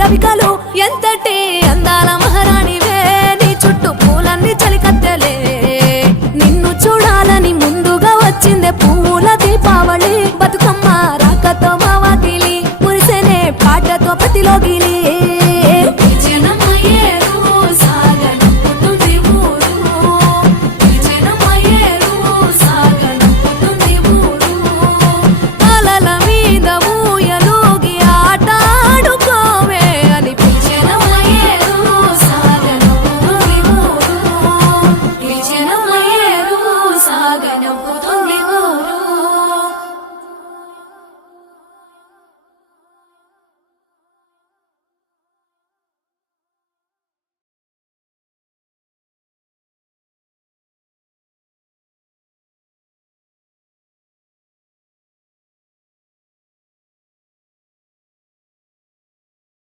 రవికలు ఎంతటి అందాల మహారాణివే నీ చుట్టూ పూలన్నీ చలికత్తెలే నిన్ను చూడాలని ముందుగా వచ్చిందే పూల దీపావళి బతుకమ్మ రాకతో మా వాకిలి మురిసెనే పాటతో ప్రతిలోగిలి